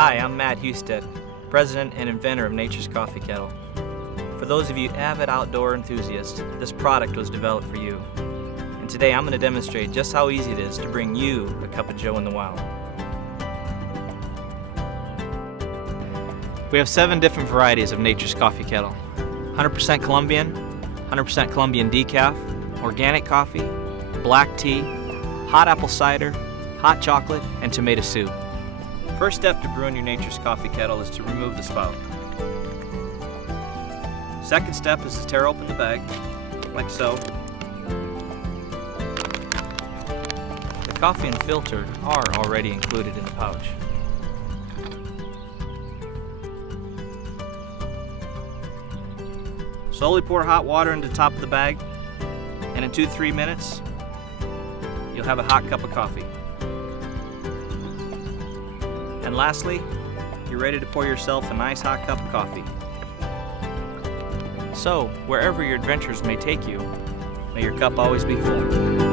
Hi, I'm Matt Husted, President and inventor of Nature's Coffee Kettle. For those of you avid outdoor enthusiasts, this product was developed for you. And today I'm going to demonstrate just how easy it is to bring you a cup of joe in the wild. We have 7 different varieties of Nature's Coffee Kettle. 100% Colombian, 100% Colombian decaf, organic coffee, black tea, hot apple cider, hot chocolate, and tomato soup. First step to brewing your Nature's Coffee Kettle is to remove the spout. Second step is to tear open the bag, like so. The coffee and filter are already included in the pouch. Slowly pour hot water into the top of the bag, and in 2 to 3 minutes, you'll have a hot cup of coffee. And lastly, you're ready to pour yourself a nice hot cup of coffee. So, wherever your adventures may take you, may your cup always be full.